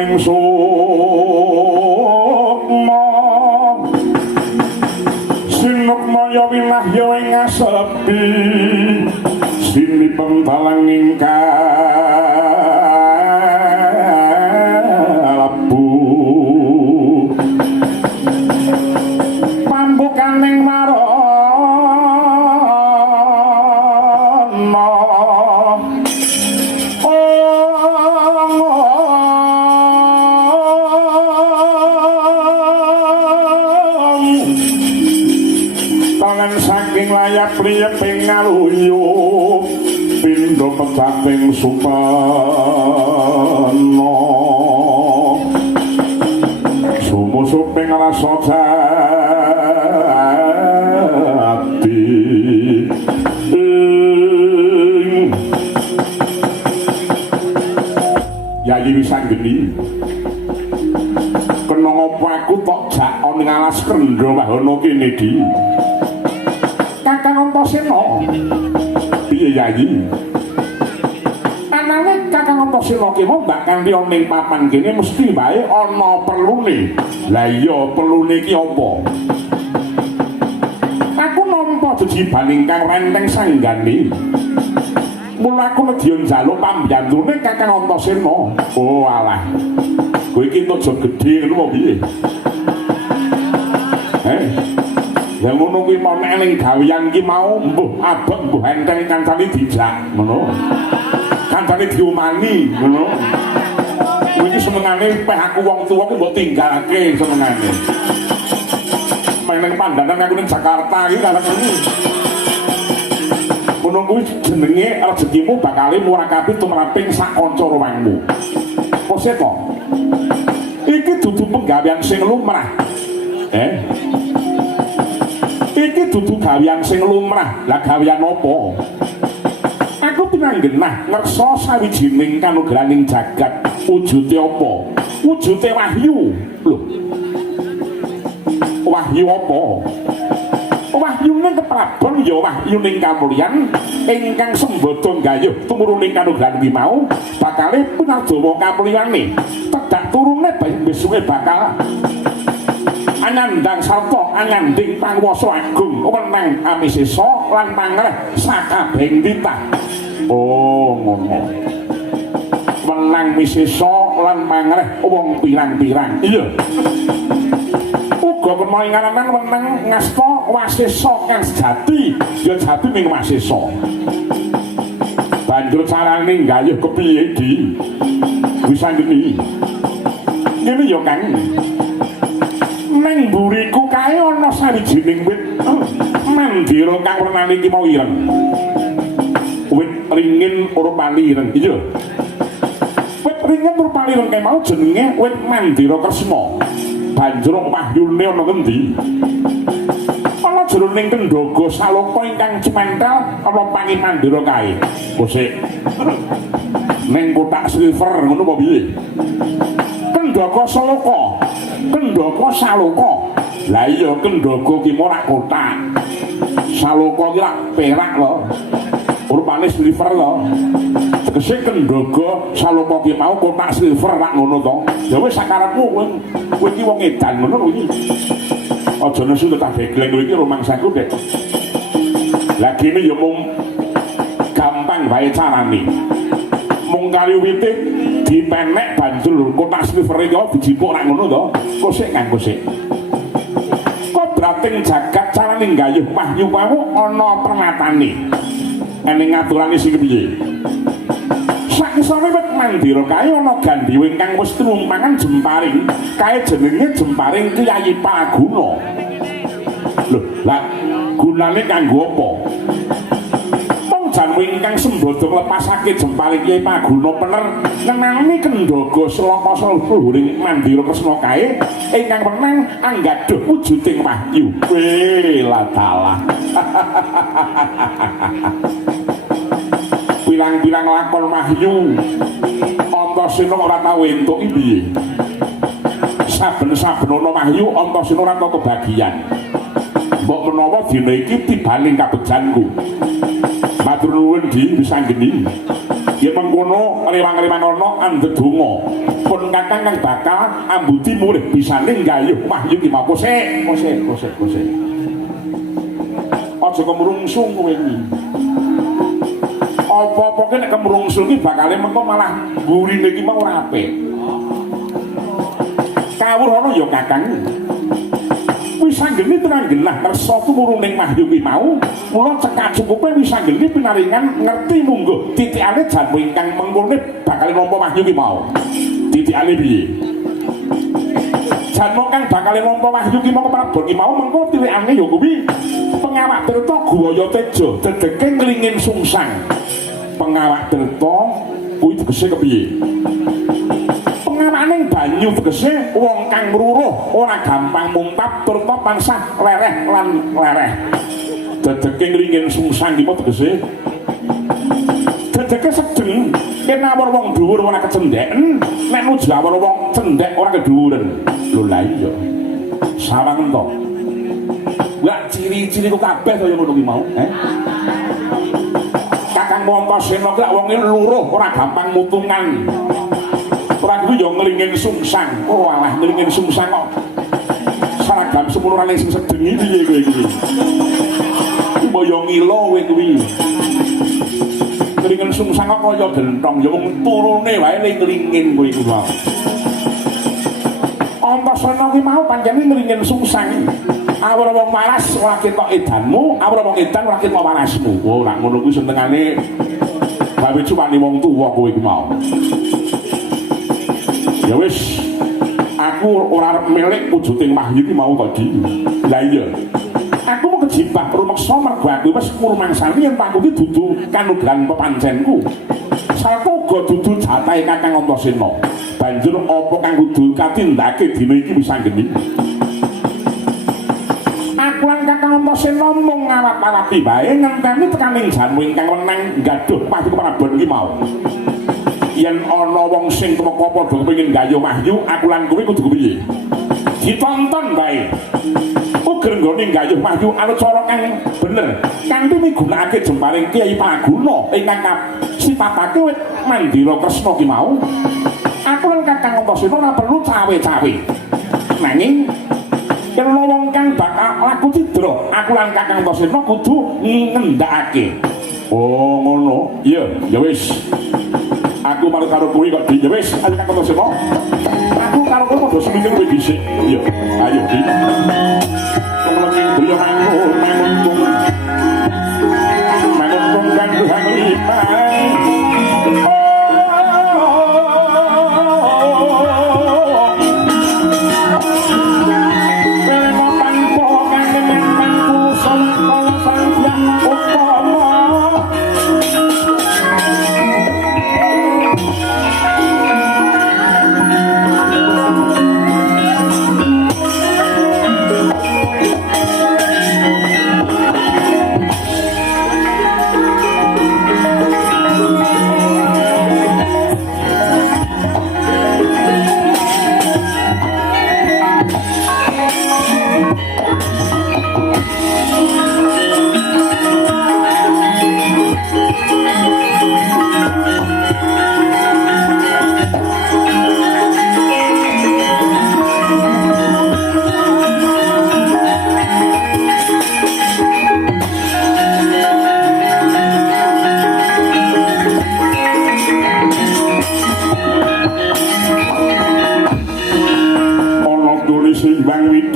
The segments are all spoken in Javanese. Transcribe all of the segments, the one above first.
ning sukma sinukma ya winah ya ing ngasepi sini pentalang ingkalabu pambukaning marono tangan saking layak priyeping ngaluyuh pindha pecating supana sumusuping rasa jati Yayi Wisanggeni kena ngopo aku tok jak ning alas Krendra Wahono kene di Kakang Antasena piye Yayi anane Kakang Antasena ki mau mbak kanthi ning papan kene mesti wae ana perlune la iya perlune ki apa aku nampa jejiban ingkang renteng sanggane mula aku nedya njaluk pambantune Kakang Antasena oh alah kowe iki tojo gedhe ngono apa piye ya ngono kuwi mau nek ning gawean iki mau mbuh abot mbuh enteng kancane dijak ngono kancane diumani ngono kuwi iki senengane peh aku wong tuwa ku mbok tinggalake senengane meneng pandangan aku ning Jakarta iki karo ngene ngono kuwi jenenge rezekimu bakal murakabi tumraping sak kanca romangmu posé to iki dudu penggawean sing lumrah iki dudu gawean sing lumrah lah gawean apa aku pinanggenah ngersa sawijining kanugrahaning jagat wujude apa wujude wahyu lho wahyu apa wahyuning keprabon ya wahyuning kamulyan ingkang sembada gayuh tumuruning kanugrahan iki mau bakal punardawa kamulyane tedak turune besuke bakal anyandang sarta anyanding panguwasa agung wenang amisesa lan pangreh sakabehing titah oh ngono wenang misesa lan pangreh wong pirang-pirang iya uga kena ingaranan wenang ngasta wasesa kang sejati ya jati ning wasesa banjur carane gayuh kepiye di Wisanggeni ngene ya Kang neng buriku kae ana sawijining wit mandira kang wernane iki mau ireng wit ringin rupane ireng iya wit ringin rupane ireng kae mau jenenge wit mandira kresna banjur wahyune ana ngendi ana jroning Kendhaga Saloka ingkang cementel ana pangi mandira kae kosek neng kotak silver ngono apa piye Kendhaga Saloka Kendhaga Saloka lah iya Kendhaga ki ora kotak Saloka ki lak perak lho rupane silver lho tegese Kendhaga Saloka ki mau kotak silver lak ngono to ya wis sakarepmu kowe iki wong edan ngono iki aja nesu tak begleng kowe iki rumangsaku dek lah kene ya mung gampang bae carane mung kali witik dipenek banjur kotak silver iki dijipuk rak ngono to kosek kan kosek kodrating jagat carane gayuh wahyu wae ana permatane ening aturane sing piye sakisane wit mandira kae ana gandhiwe kang wis tumpangan jemparing kae jenenge jemparing Kyai Paguna lho lah gunane kanggo apa jan ingkang sembada nglepasake jemparing Kyai Paguna pener ngenani Kendhaga Selaka Luhuring Mandira Kresna kae ingkang menang anggadhuh wujuding wahyu lah dalah pirang-pirang lakon wahyu Antasena ora tau entuk piye saben-saben ana wahyu Antasena ora tau kebagian mbok menawa dina iki tibaning kabejanku matur nuwun di Wisanggeni yen mengkono rewang-rewang ana andedonga pun kakang kang bakal ambuti mulih bisane nggayuh Wahyu ki mau kosek aja kemrungsung kowe iki apa-apa ki nek kemrungsung ki bakale mengko malah burine iki mau ora apik kawruh ana ya kakang wis anggene tenan genah kersa turuning Wahyu ki mau mula cekak cukupe wis anggene pinaringan ngerti munggo titikane jamu ingkang mengkone bakal nampa Wahyu ki mau titikane piye jamu kang bakal nampa Wahyu ki mau Prabu ki mau mengko titikane ya kuwi pengawak Tirta Guwaya Teja dedeke nglingin sungsang pengawak Tirta kuwi tegese kepiye pengamaning banyu tegese wong kang ngruruh ora gampang mumpap turta tansah lereh lan lereh dedeke nglingin sungsang iki tegese dedeke sedeng kenawur wong dhuwur ora kecendheken nek nuju awur wong cendhek ora kedhuwuren lho la iya sawang to gak ciri-ciri kok kabeh kaya ngono ki mau Kakang Wantasena ki wonge luruh ora gampang mutungan Prabu yo nglingin sungsang. Oh alah nglingin sungsang kok. Saragam semulurane sing sedengi piye kowe iki. Mbok yo ngilo kowe kuwi. Nglingin sungsang kok kaya gentong ya wong turune wae nglingin kowe iku wae. Antasena ki mau pancene nglingin sungsang. Awara wong waras ora ketok edanmu, awara wong edan ora ketok warasmu. Oh nek ngono kuwi senengane gawe cupane wong tuwa kowe iki mau. Ya wis aku ora arep milik wujuding Wahyu iki mau kok di. Lah iya. Aku mau kejibah rumeksa mergo aku wis ngurmangsani yen aku ki dudu kanugrahan pepanjenku. Sarta uga dudu jatahe Kakang Antasena. Banjur apa kang kudu katindake dina iki wis anggene. Aku lan Kakang Antasena mung ngarep-arepi bae ngenteni tekaning jamu ingkang wenang nggaduh pati Prabu iki mau. Yen ana wong sing temeka padha kepengin gayuh Wahyu, aku lan kowe kudu piye? Ditonton bae. Uger nggone gayuh Wahyu ana cara kang bener. Kanthi migunakake jemparing Kyai Paguna ingkang sifatake Mandira Kresna ki mau. Aku lan Kakang Antasena ora perlu cawe-cawe. Nanging yen ana wong kang bakal laku cidra, aku lan Kakang Antasena kudu ngendhakake. Oh ngono. Iya, ya wis. Aku malah karo kowe kok dhewe wis ayo Kakang Antasena. Aku karo kowe padha seminggu kowe dhisik. Iya, ayo di. Kemleng griya mangun mangun. Mangun kang Tuhan lipai.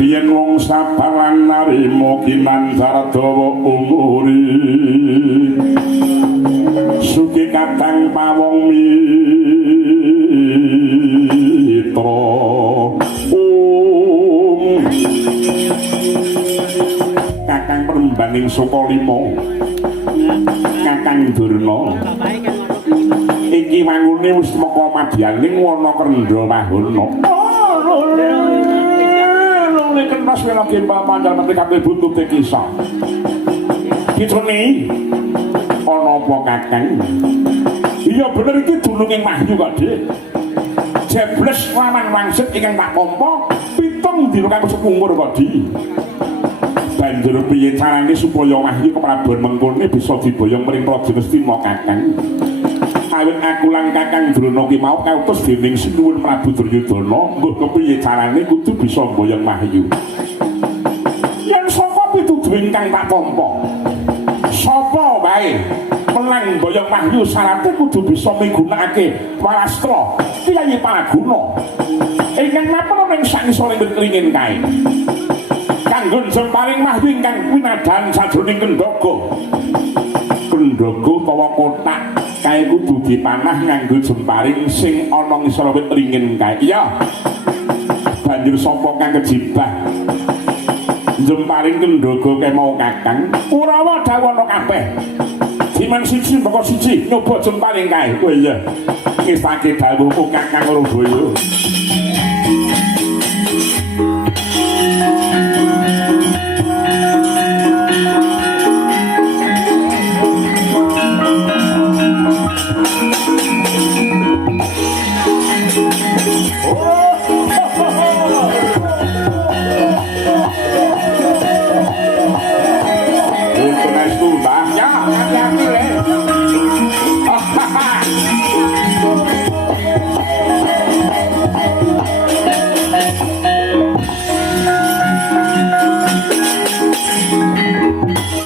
Yen wong sabaran narima kinancar dawa umuri suki Kakang pawong mitra Kakang Perembaning Sukalima Kakang Durna iki wangune wis meka madyaning wana Krendra Wahana kenas wela kemba mandal menteri kabeh buntut kisah. Kitune ana apa Kakang? Iya bener iki dununging Wahyu kok, Dik. Jebles lawan wangsit ingkang tak tampa pitung dina kang sekumur kok, Dik. Banjur piye carane supaya Wahyu keprabuan mengkone bisa diboyong mring Praja Ngastina Kakang? awit aku lan Kakang Drona ki mau kautus dening Sinuwun Prabu Duryudana nggo kepiye carane kudu bisa mboyong Wahyu yen saka pituduh ingkang tak tampa sapa wae menang mboyong Wahyu syaratnya kudu bisa migunakake walastra piyayi paraguna ingkang napa ning sangisore ringin kae kanggo jemparing Wahyu ingkang winadan sajroning Kendhaga utawa kotak kae kudu dipanah nganggo jemparing sing ana ngisor wit ringin kae iya banjur sapa kang kejibah jemparing Kendhaga kae mau Kakang Kurawa dawana kabeh dimen siji mbaka siji nyoba jemparing kae oh iya ngisake dawuhku Kakang Rubaya